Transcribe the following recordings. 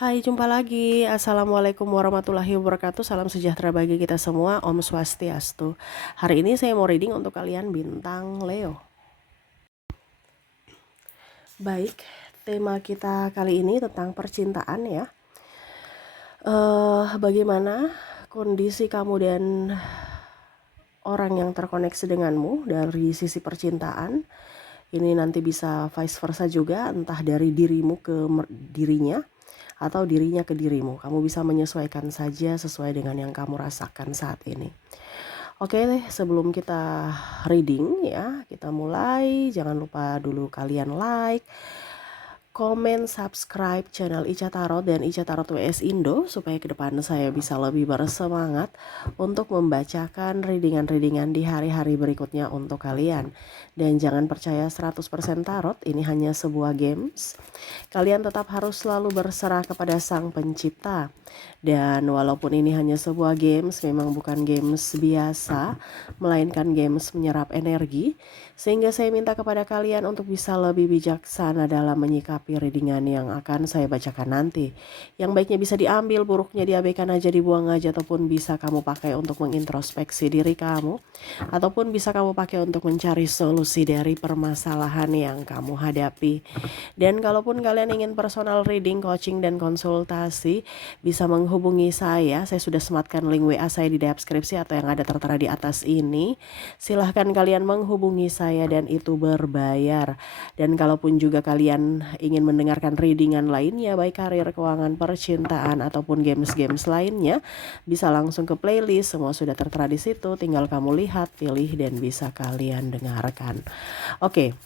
Hai, jumpa lagi. Assalamualaikum warahmatullahi wabarakatuh. Salam sejahtera bagi kita semua. Om Swastiastu. Hari ini saya mau reading untuk kalian bintang Leo. Baik, tema kita kali ini tentang percintaan ya. Bagaimana kondisi kamu dan orang yang terkoneksi denganmu dari sisi percintaan? Ini nanti bisa vice versa juga, entah dari dirimu ke dirinya atau dirinya ke dirimu. Kamu bisa menyesuaikan saja sesuai dengan yang kamu rasakan saat ini. Oke deh, sebelum kita reading ya, kita mulai. Jangan lupa dulu kalian like, komen, subscribe channel Ica Tarot dan Ica Tarot WS Indo supaya ke depan saya bisa lebih bersemangat untuk membacakan readingan-readingan di hari-hari berikutnya untuk kalian. Dan jangan percaya 100% tarot, ini hanya sebuah games. Kalian tetap harus selalu berserah kepada Sang Pencipta. Dan walaupun ini hanya sebuah games, memang bukan games biasa, melainkan games menyerap energi. Sehingga saya minta kepada kalian untuk bisa lebih bijaksana dalam menyikapi readingan yang akan saya bacakan nanti. Yang baiknya bisa diambil, buruknya diabaikan aja, dibuang aja, ataupun bisa kamu pakai untuk mengintrospeksi diri kamu, ataupun bisa kamu pakai untuk mencari solusi dari permasalahan yang kamu hadapi. Dan kalaupun kalian ingin personal reading, coaching, dan konsultasi, bisa menghubungi saya. Saya sudah sematkan link WA saya di deskripsi atau yang ada tertera di atas ini. Silahkan kalian menghubungi saya dan itu berbayar. Dan kalaupun juga kalian ingin mendengarkan readingan lainnya, baik karir, keuangan, percintaan, ataupun games-games lainnya, bisa langsung ke playlist. Semua sudah tertera di situ. Tinggal kamu lihat, pilih, dan bisa kalian dengarkan. Oke.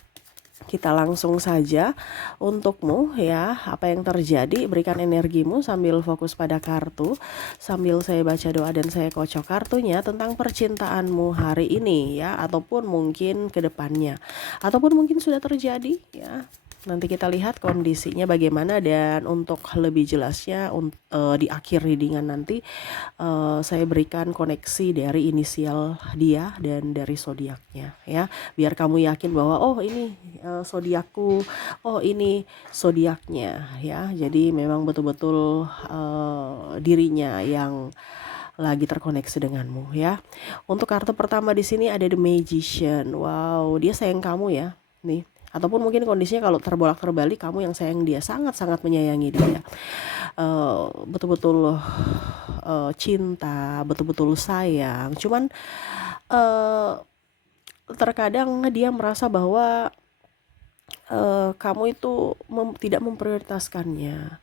Kita langsung saja untukmu ya, apa yang terjadi, berikan energimu sambil fokus pada kartu, sambil saya baca doa dan saya kocok kartunya tentang percintaanmu hari ini ya, ataupun mungkin ke depannya, ataupun mungkin sudah terjadi ya. Nanti kita lihat kondisinya bagaimana, dan untuk lebih jelasnya di akhir readingan nanti saya berikan koneksi dari inisial dia dan dari zodiaknya ya, biar kamu yakin bahwa oh ini zodiakku, oh ini zodiaknya ya. Jadi memang betul-betul dirinya yang lagi terkoneksi denganmu ya. Untuk kartu pertama di sini ada The Magician. Wow, dia sayang kamu ya nih. Ataupun mungkin kondisinya kalau terbolak-terbalik kamu yang sayang dia, sangat-sangat menyayangi dia. Betul-betul cinta, betul-betul sayang. Cuman terkadang dia merasa bahwa kamu itu tidak memprioritaskannya,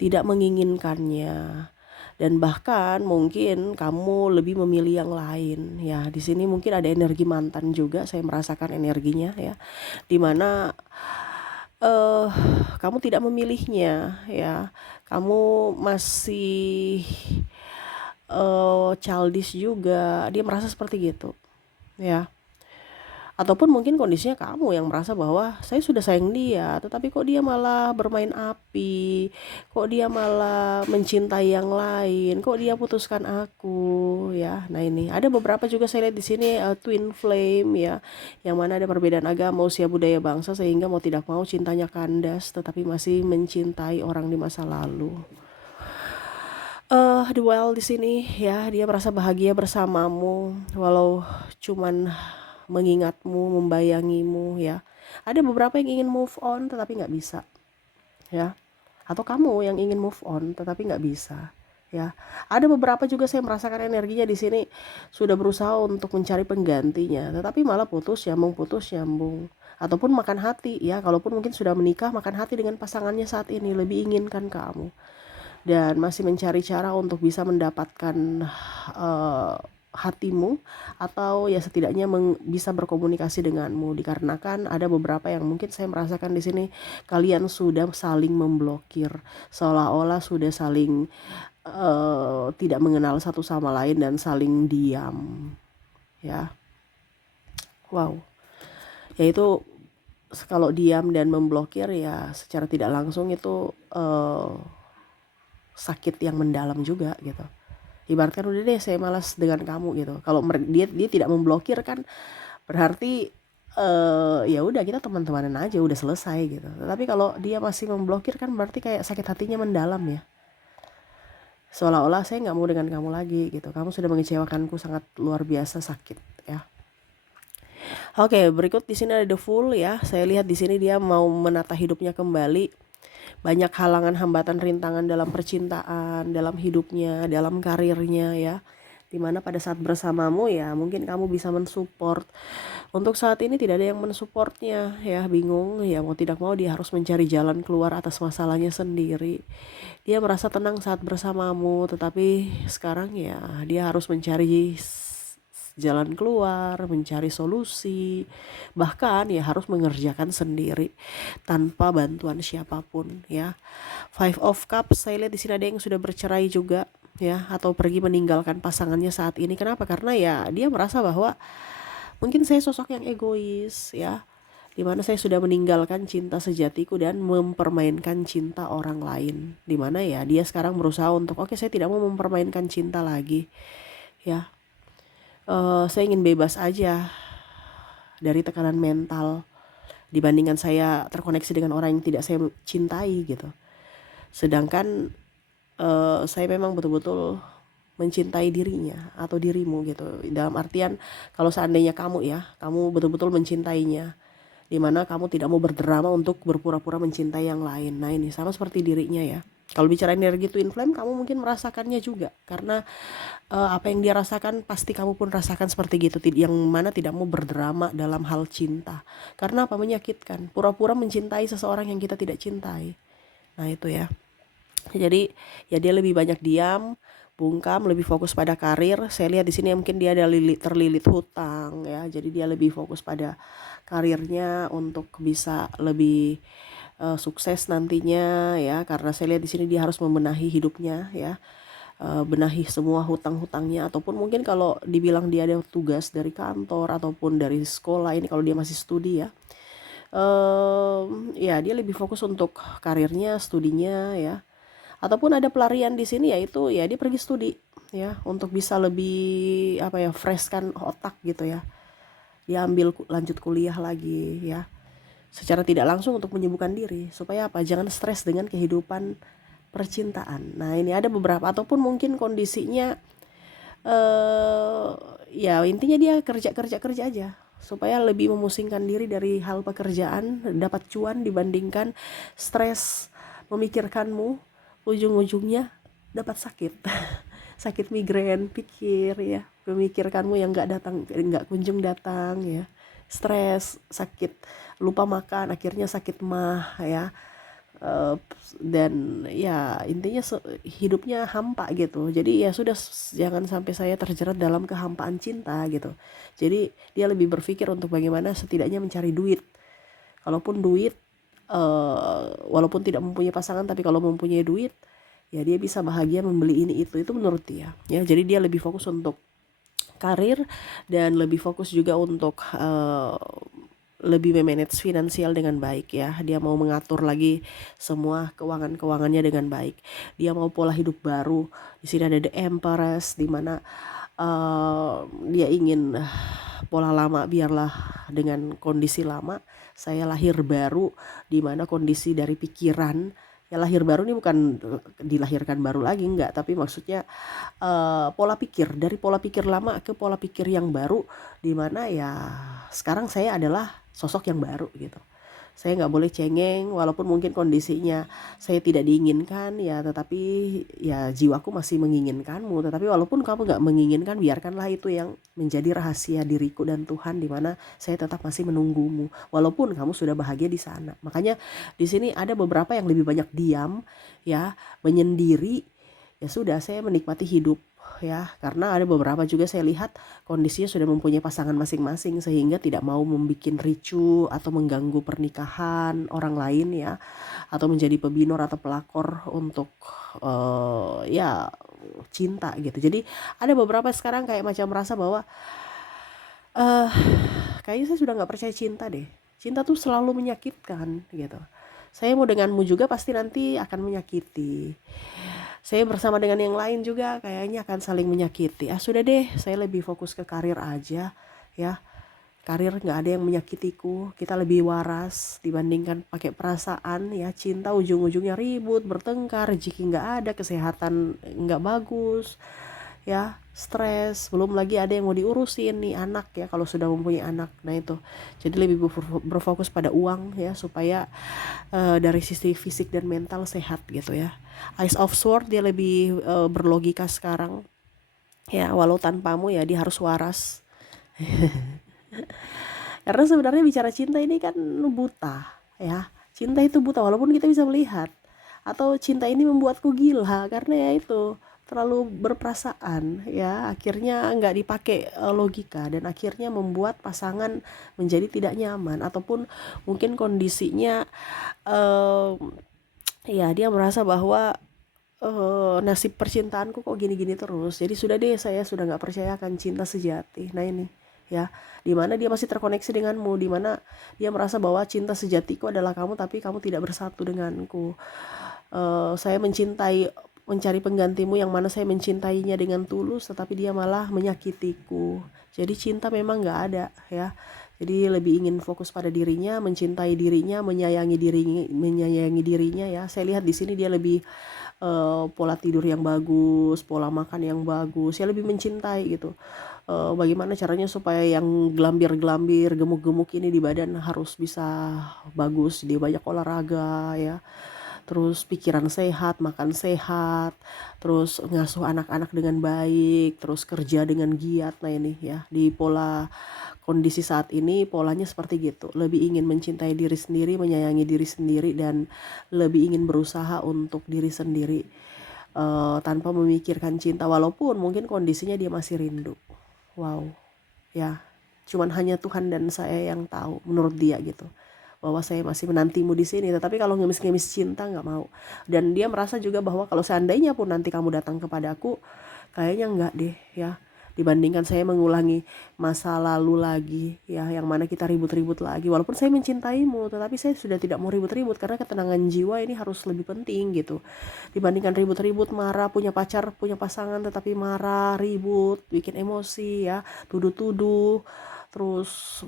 tidak menginginkannya, dan bahkan mungkin kamu lebih memilih yang lain ya. Di sini mungkin ada energi mantan juga, saya merasakan energinya ya, dimana kamu tidak memilihnya ya, kamu masih childish juga, dia merasa seperti gitu ya. Ataupun mungkin kondisinya kamu yang merasa bahwa saya sudah sayang dia, tetapi kok dia malah bermain api, kok dia malah mencintai yang lain, kok dia putuskan aku ya. Nah ini ada beberapa juga saya lihat di sini twin flame ya, yang mana ada perbedaan agama, usia, budaya, bangsa, sehingga mau tidak mau cintanya kandas, tetapi masih mencintai orang di masa lalu. The Well di sini ya, dia merasa bahagia bersamamu walau cuman mengingatmu, membayangimu ya. Ada beberapa yang ingin move on tetapi nggak bisa ya. Atau kamu yang ingin move on tetapi nggak bisa ya. Ada beberapa juga saya merasakan energinya di sini sudah berusaha untuk mencari penggantinya, tetapi malah putus nyambung. Ataupun makan hati ya, kalaupun mungkin sudah menikah, makan hati dengan pasangannya saat ini, lebih inginkan kamu dan masih mencari cara untuk bisa mendapatkan hatimu, atau ya setidaknya bisa berkomunikasi denganmu, dikarenakan ada beberapa yang mungkin saya merasakan di sini kalian sudah saling memblokir, seolah-olah sudah saling tidak mengenal satu sama lain dan saling diam ya. Wow, yaitu kalau diam dan memblokir ya secara tidak langsung itu sakit yang mendalam juga gitu. Ibaratkan udah deh saya malas dengan kamu gitu. Kalau dia tidak memblokir kan berarti ya udah kita teman-temanan aja, udah selesai gitu. Tapi kalau dia masih memblokir kan berarti kayak sakit hatinya mendalam ya. Seolah-olah saya nggak mau dengan kamu lagi gitu. Kamu sudah mengecewakanku sangat luar biasa, sakit ya. Oke, berikut di sini ada The Fool ya. Saya lihat di sini dia mau menata hidupnya kembali. Banyak halangan, hambatan, rintangan dalam percintaan, dalam hidupnya, dalam karirnya ya. Dimana pada saat bersamamu ya mungkin kamu bisa mensupport. Untuk saat ini tidak ada yang mensupportnya ya, bingung ya, mau tidak mau dia harus mencari jalan keluar atas masalahnya sendiri. Dia merasa tenang saat bersamamu, tetapi sekarang ya dia harus mencari jalan keluar, mencari solusi, bahkan ya harus mengerjakan sendiri tanpa bantuan siapapun ya. Five of Cups, saya lihat di sini ada yang sudah bercerai juga ya, atau pergi meninggalkan pasangannya saat ini. Kenapa? Karena ya dia merasa bahwa mungkin saya sosok yang egois ya, dimana saya sudah meninggalkan cinta sejatiku dan mempermainkan cinta orang lain. Dimana ya dia sekarang berusaha untuk oke, saya tidak mau mempermainkan cinta lagi ya. Saya ingin bebas aja dari tekanan mental dibandingkan saya terkoneksi dengan orang yang tidak saya cintai gitu. Sedangkan saya memang betul-betul mencintai dirinya atau dirimu gitu. Dalam artian kalau seandainya kamu ya, kamu betul-betul mencintainya, dimana kamu tidak mau berdrama untuk berpura-pura mencintai yang lain. Nah ini sama seperti dirinya ya. Kalau bicara energi twin flame, kamu mungkin merasakannya juga karena apa yang dia rasakan pasti kamu pun rasakan seperti gitu, yang mana tidak mau berdrama dalam hal cinta. Karena apa? Menyakitkan, pura-pura mencintai seseorang yang kita tidak cintai. Nah itu ya. Jadi ya dia lebih banyak diam, bungkam, lebih fokus pada karir. Saya lihat di sini mungkin dia ada terlilit hutang ya. Jadi dia lebih fokus pada karirnya untuk bisa lebih sukses nantinya ya. Karena saya lihat di sini dia harus membenahi hidupnya ya. Benahi semua hutang-hutangnya, ataupun mungkin kalau dibilang dia ada tugas dari kantor ataupun dari sekolah, ini kalau dia masih studi ya. Ya dia lebih fokus untuk karirnya, studinya ya. Ataupun ada pelarian di sini, yaitu ya dia pergi studi ya untuk bisa lebih apa ya, fresh kan otak gitu ya. Dia ambil lanjut kuliah lagi ya. Secara tidak langsung untuk menyibukkan diri supaya apa? Jangan stres dengan kehidupan percintaan. Nah, ini ada beberapa, ataupun mungkin kondisinya ya intinya dia kerja aja supaya lebih memusingkan diri dari hal pekerjaan, dapat cuan dibandingkan stres memikirkanmu, ujung-ujungnya dapat sakit. Sakit migrain, pikir ya, memikirkanmu yang nggak kunjung datang ya, stres, sakit, lupa makan, akhirnya sakit mah ya. Dan ya intinya hidupnya hampa gitu. Jadi ya sudah, jangan sampai saya terjerat dalam kehampaan cinta gitu. Jadi dia lebih berpikir untuk bagaimana setidaknya mencari duit. Kalaupun duit, walaupun tidak mempunyai pasangan, tapi kalau mempunyai duit ya dia bisa bahagia membeli ini itu menurut dia ya. Jadi dia lebih fokus untuk karir dan lebih fokus juga untuk lebih memanage finansial dengan baik ya. Dia mau mengatur lagi semua keuangannya dengan baik. Dia mau pola hidup baru. Di sini ada The Empress, di mana dia ingin pola lama biarlah dengan kondisi lama. Saya lahir baru, di mana kondisi dari pikiran ya, lahir baru ini bukan dilahirkan baru lagi, enggak, tapi maksudnya pola pikir, dari pola pikir lama ke pola pikir yang baru, di mana ya sekarang saya adalah sosok yang baru gitu. Saya nggak boleh cengeng, walaupun mungkin kondisinya saya tidak diinginkan ya, tetapi ya jiwaku masih menginginkanmu. Tetapi walaupun kamu nggak menginginkan, biarkanlah itu yang menjadi rahasia diriku dan Tuhan, di mana saya tetap masih menunggumu walaupun kamu sudah bahagia di sana. Makanya di sini ada beberapa yang lebih banyak diam ya, menyendiri. Ya sudah, saya menikmati hidup ya, karena ada beberapa juga saya lihat kondisinya sudah mempunyai pasangan masing-masing, sehingga tidak mau membuat ricu atau mengganggu pernikahan orang lain ya, atau menjadi pebinor atau pelakor untuk ya cinta gitu. Jadi ada beberapa sekarang kayak macam merasa bahwa kayaknya saya sudah nggak percaya cinta deh. Cinta tuh selalu menyakitkan gitu. Saya mau denganmu juga pasti nanti akan menyakiti. Saya bersama dengan yang lain juga kayaknya akan saling menyakiti. Sudah deh, saya lebih fokus ke karir aja ya. karir nggak ada yang menyakitiku, kita lebih waras dibandingkan pakai perasaan ya. Cinta ujung-ujungnya ribut, bertengkar, rezeki nggak ada, kesehatan nggak bagus ya, stres, belum lagi ada yang mau diurusin nih anak ya kalau sudah mempunyai anak. Nah itu, jadi lebih berfokus pada uang ya, supaya dari sisi fisik dan mental sehat gitu ya. Ace of Sword dia lebih berlogika sekarang ya, walau tanpamu ya dia harus waras. Karena sebenarnya bicara cinta ini kan buta ya. Cinta itu buta walaupun kita bisa melihat. Atau cinta ini membuatku gila karena ya itu terlalu berperasaan ya, akhirnya nggak dipakai logika, dan akhirnya membuat pasangan menjadi tidak nyaman, ataupun mungkin kondisinya ya dia merasa bahwa nasib percintaanku kok gini-gini terus, jadi sudah deh, saya sudah nggak percaya akan cinta sejati. Nah ini ya, dimana dia masih terkoneksi denganmu, dimana dia merasa bahwa cinta sejatiku adalah kamu, tapi kamu tidak bersatu denganku. Saya mencari penggantimu yang mana saya mencintainya dengan tulus, tetapi dia malah menyakitiku. Jadi cinta memang nggak ada ya. Jadi lebih ingin fokus pada dirinya, mencintai dirinya, menyayangi dirinya ya. Saya lihat di sini dia lebih pola tidur yang bagus, pola makan yang bagus, ya lebih mencintai gitu. Bagaimana caranya supaya yang gelambir-gelambir, gemuk-gemuk ini di badan harus bisa bagus, dia banyak olahraga ya. Terus pikiran sehat, makan sehat, terus ngasuh anak-anak dengan baik, terus kerja dengan giat. Nah ini ya, di pola kondisi saat ini polanya seperti gitu, lebih ingin mencintai diri sendiri, menyayangi diri sendiri, dan lebih ingin berusaha untuk diri sendiri tanpa memikirkan cinta, walaupun mungkin kondisinya dia masih rindu. Wow ya, cuman hanya Tuhan dan saya yang tahu menurut dia gitu, bahwa saya masih menantimu di sini. Tetapi kalau ngemis-ngemis cinta nggak mau. Dan dia merasa juga bahwa kalau seandainya pun nanti kamu datang kepadaku, kayaknya nggak deh ya, dibandingkan saya mengulangi masa lalu lagi ya, yang mana kita ribut-ribut lagi. Walaupun saya mencintaimu, tetapi saya sudah tidak mau ribut-ribut, karena ketenangan jiwa ini harus lebih penting gitu, dibandingkan ribut-ribut, marah, punya pacar, punya pasangan tetapi marah, ribut, bikin emosi ya, tuduh-tuduh, terus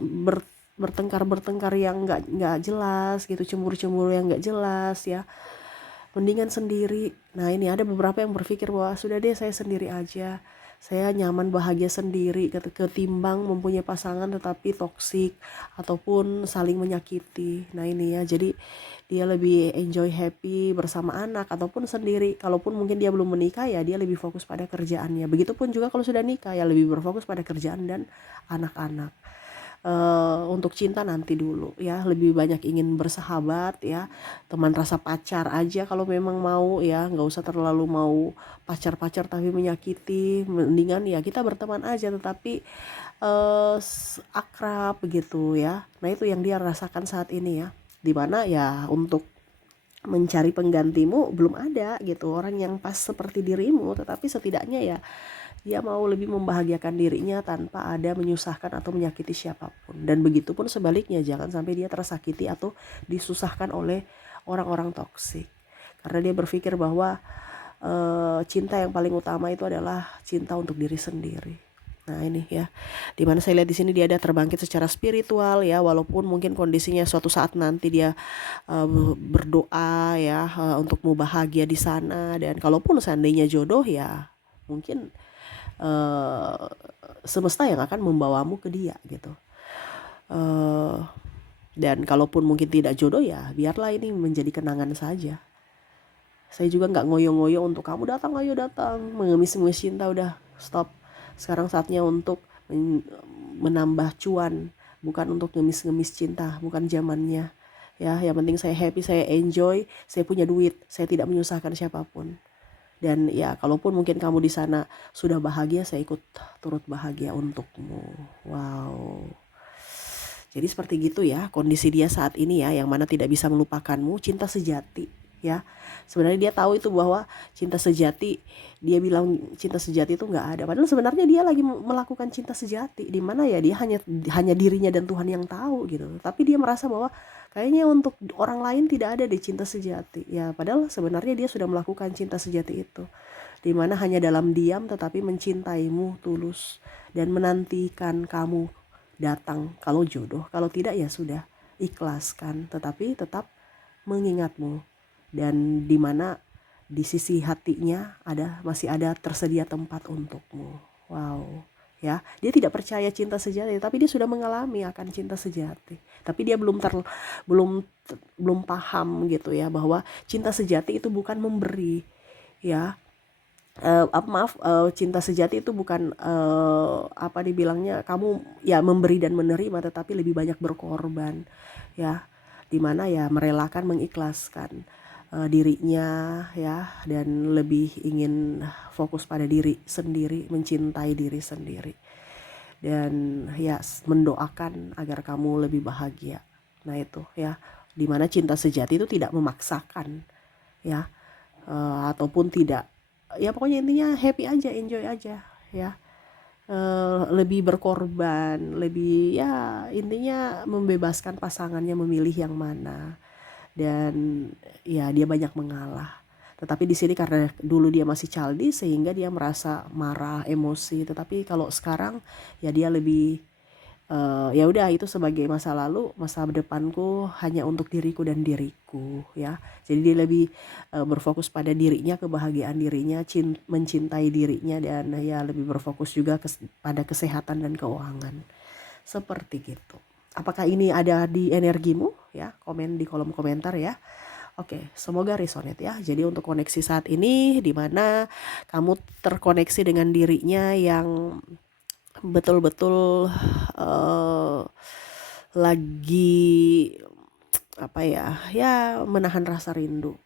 bertengkar yang nggak jelas gitu, cemburu-cemburu yang nggak jelas ya. Mendingan sendiri. Nah ini ada beberapa yang berpikir bahwa sudah deh, saya sendiri aja, saya nyaman bahagia sendiri, ketimbang mempunyai pasangan tetapi toksik ataupun saling menyakiti. Nah ini ya, jadi dia lebih enjoy happy bersama anak ataupun sendiri. Kalaupun mungkin dia belum menikah ya, dia lebih fokus pada kerjaannya. Begitupun juga kalau sudah nikah ya, lebih berfokus pada kerjaan dan anak-anak. Untuk cinta nanti dulu ya, lebih banyak ingin bersahabat ya, teman rasa pacar aja kalau memang mau ya, nggak usah terlalu mau pacar-pacar tapi menyakiti, mendingan ya kita berteman aja tetapi akrab begitu ya. Nah itu yang dia rasakan saat ini ya, dimana ya untuk mencari penggantimu belum ada gitu, orang yang pas seperti dirimu, tetapi setidaknya ya dia mau lebih membahagiakan dirinya tanpa ada menyusahkan atau menyakiti siapapun. Dan begitu pun sebaliknya, jangan sampai dia tersakiti atau disusahkan oleh orang-orang toksik. Karena dia berpikir bahwa cinta yang paling utama itu adalah cinta untuk diri sendiri. Nah ini ya, dimana saya lihat di sini dia ada terbangkit secara spiritual ya, walaupun mungkin kondisinya suatu saat nanti dia berdoa ya untuk mau bahagia di sana. Dan kalaupun seandainya jodoh ya, mungkin semesta yang akan membawamu ke dia gitu. Dan kalaupun mungkin tidak jodoh ya, biarlah ini menjadi kenangan saja. Saya juga nggak ngoyo-ngoyo untuk kamu datang, ayo datang, mengemis-ngemis cinta, udah stop. Sekarang saatnya untuk menambah cuan, bukan untuk ngemis-ngemis cinta, bukan zamannya. Ya, yang penting saya happy, saya enjoy, saya punya duit, saya tidak menyusahkan siapapun. Dan ya kalaupun mungkin kamu di sana sudah bahagia, saya ikut turut bahagia untukmu. Wow. Jadi seperti gitu ya kondisi dia saat ini ya, yang mana tidak bisa melupakanmu, cinta sejati ya. Sebenarnya dia tahu itu bahwa cinta sejati, dia bilang cinta sejati itu nggak ada. Padahal sebenarnya dia lagi melakukan cinta sejati, di mana ya dia hanya dirinya dan Tuhan yang tahu gitu. Tapi dia merasa bahwa kayaknya untuk orang lain tidak ada deh cinta sejati. Ya padahal sebenarnya dia sudah melakukan cinta sejati itu, di mana hanya dalam diam tetapi mencintaimu tulus dan menantikan kamu datang kalau jodoh, kalau tidak ya sudah ikhlaskan, tetapi tetap mengingatmu, dan di mana di sisi hatinya masih ada tersedia tempat untukmu. Wow, ya, dia tidak percaya cinta sejati, tapi dia sudah mengalami akan cinta sejati, tapi dia belum belum paham gitu ya, bahwa cinta sejati itu bukan memberi, ya. Cinta sejati itu bukan apa dibilangnya, kamu ya memberi dan menerima, tetapi lebih banyak berkorban, ya, dimana ya merelakan, mengikhlaskan dirinya, ya, dan lebih ingin fokus pada diri sendiri, mencintai diri sendiri, dan ya mendoakan agar kamu lebih bahagia. Nah itu ya, dimana cinta sejati itu tidak memaksakan, ya, ataupun tidak, ya pokoknya intinya happy aja, enjoy aja, ya. Lebih berkorban, lebih, ya intinya membebaskan pasangannya memilih yang mana, dan ya dia banyak mengalah. Tetapi di sini karena dulu dia masih childish sehingga dia merasa marah, emosi, tetapi kalau sekarang ya dia lebih ya udah, itu sebagai masa lalu, masa depanku hanya untuk diriku dan diriku, ya. Jadi dia lebih berfokus pada dirinya, kebahagiaan dirinya, mencintai dirinya, dan ya lebih berfokus juga pada kesehatan dan keuangan. Seperti gitu. Apakah ini ada di energimu? Ya, komen di kolom komentar ya. Oke, semoga resonate ya. Jadi untuk koneksi saat ini, di mana kamu terkoneksi dengan dirinya yang betul-betul lagi apa ya menahan rasa rindu,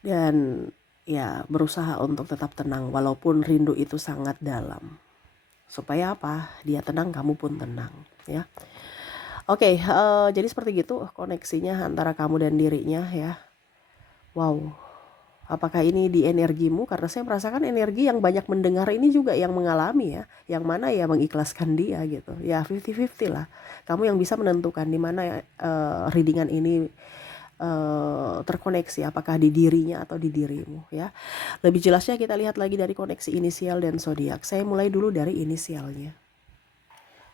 dan ya berusaha untuk tetap tenang walaupun rindu itu sangat dalam, supaya apa, dia tenang, kamu pun tenang, ya. Oke, jadi seperti gitu koneksinya antara kamu dan dirinya, ya. Wow, apakah ini di energimu? Karena saya merasakan energi yang banyak mendengar ini juga yang mengalami, ya. Yang mana ya mengikhlaskan dia gitu. Ya 50-50 lah. Kamu yang bisa menentukan di mana readingan ini terkoneksi, apakah di dirinya atau di dirimu, ya. Lebih jelasnya kita lihat lagi dari koneksi inisial dan zodiak. Saya mulai dulu dari inisialnya.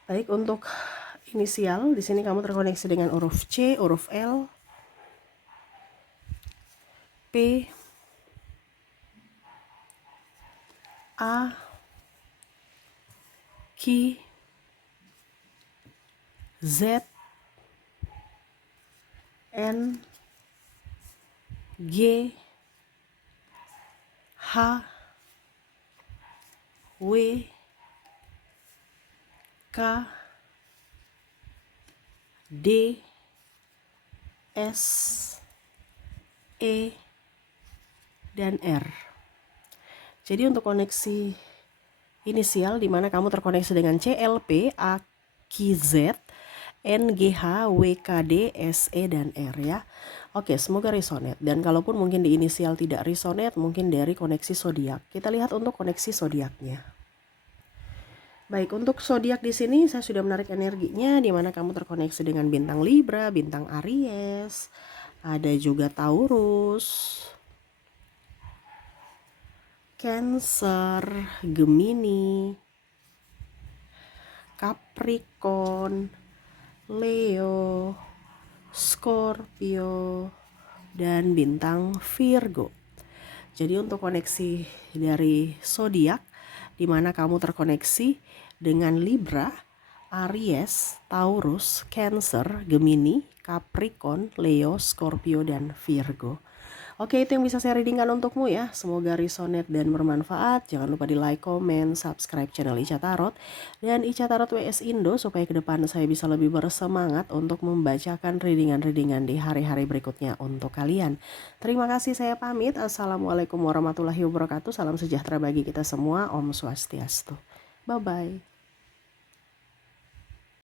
Baik, untuk inisial di sini kamu terkoneksi dengan huruf C, huruf L, P, A, Q, Z, N, G, H, W, K, D, S, E, dan R. Jadi untuk koneksi inisial di mana kamu terkoneksi dengan CLP, AQZ, NGH, WKD, SE, dan R, ya. Oke, semoga resonate. Dan kalaupun mungkin di inisial tidak resonate, mungkin dari koneksi zodiak. Kita lihat untuk koneksi zodiaknya. Baik, untuk zodiak di sini saya sudah menarik energinya, di mana kamu terkoneksi dengan bintang Libra, bintang Aries, ada juga Taurus, Cancer, Gemini, Capricorn, Leo, Scorpio, dan bintang Virgo. Jadi untuk koneksi dari zodiak, di mana kamu terkoneksi dengan Libra, Aries, Taurus, Cancer, Gemini, Capricorn, Leo, Scorpio, dan Virgo. Oke, itu yang bisa saya readingkan untukmu ya. Semoga resonate dan bermanfaat. Jangan lupa di like, comment, subscribe channel Ica Tarot dan Ica Tarot WS Indo, supaya ke depan saya bisa lebih bersemangat untuk membacakan readingan-readingan di hari-hari berikutnya untuk kalian. Terima kasih, saya pamit. Assalamualaikum warahmatullahi wabarakatuh. Salam sejahtera bagi kita semua. Om Swastiastu. Bye-bye.